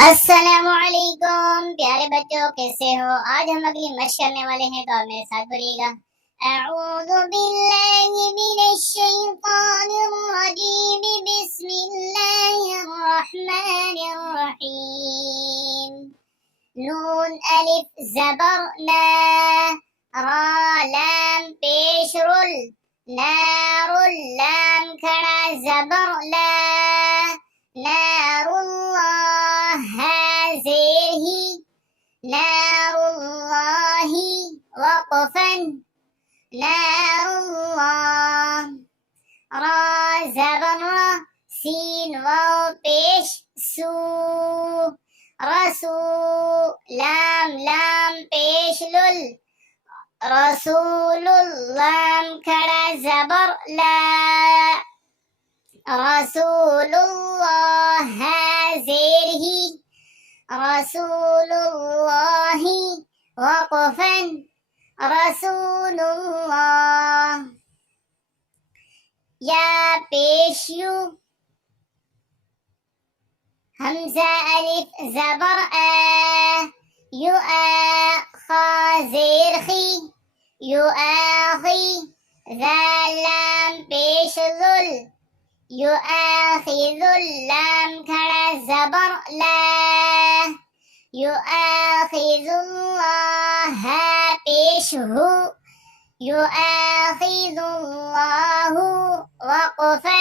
السلام علیکم پیارے بچوں، کیسے ہو؟ آج ہم اگلی مشق کرنے والے ہیں، تو آپ میرے ساتھ بولیے گا۔ اعوذ باللہ من الشیطان الرجیم، بسم اللہ الرحمن الرحیم۔ نون الف زبر نا، را لام پیش رل، نار لام کھڑا زبر لا، نار اللہ زیر ہی، نار اللہ وقفا، نار اللہ را زبر را، سین واو پیش سو، رسو لام لام پیش لل، رسول لام کھڑا زبر لا، رسول اللہ زیر ہی، رسول اللہ وقفا، رسول اللہ یا پیش یو، حمزہ الف زبر آ، یو آ خا زیر خی، یو آخی ذال لام پیش ذل، یو آخذ لام کھڑا زبر لا، یو آخذ اللہ پیش ہو، یو آخذ اللہ وقفا،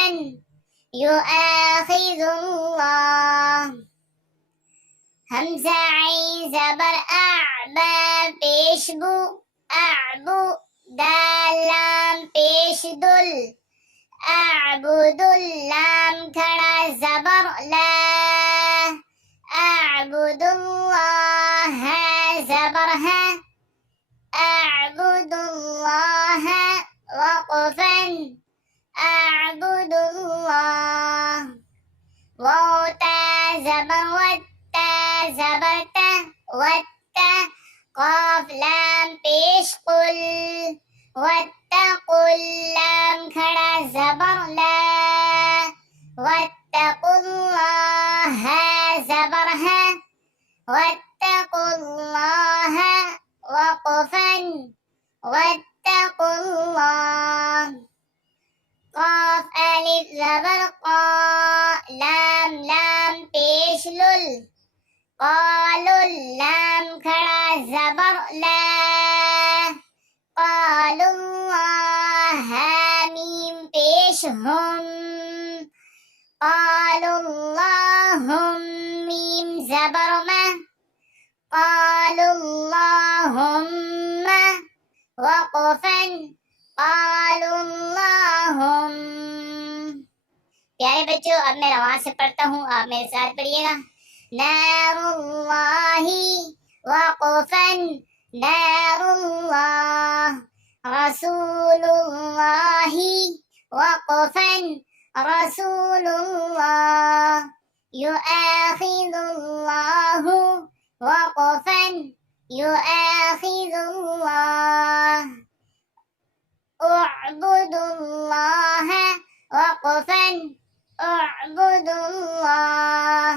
یو آخذ اللہ حمزہ عین زبر اعبا پیش بو، اعبو دال لام پیش دل، اعبد لام کھڑا زبر لا، اعبد اللہ زبر ہے، اعبد اللہ وقفا، اعبد اللہ واو تا زبر وتا زبر تا وتا، قاف لام پیش قل، واتقوا لام کھڑا زبر لا، واتقوا اللہ زبر ہے، واتقوا اللہ وقفا، واتقوا اللہ قاف الف زبر قا، لام لام پیش لل، قالوا لام کھڑا زبر لا، قالوا اللہ میم پیش ہم، قالوا اللہم میم زبر ما، قالوا اللہم وقفا، قالوا اللہم پیارے بچوں، اب میں رواں سے پڑھتا ہوں، آپ میرے ساتھ پڑھیے گا۔ نار اللہ وقفا، نار اللہ رسول اللہ وقفا، رسول اللہ یؤاخذ اللہ وقفا، یؤاخذ اللہ اعبد اللہ وقفا، اعبد اللہ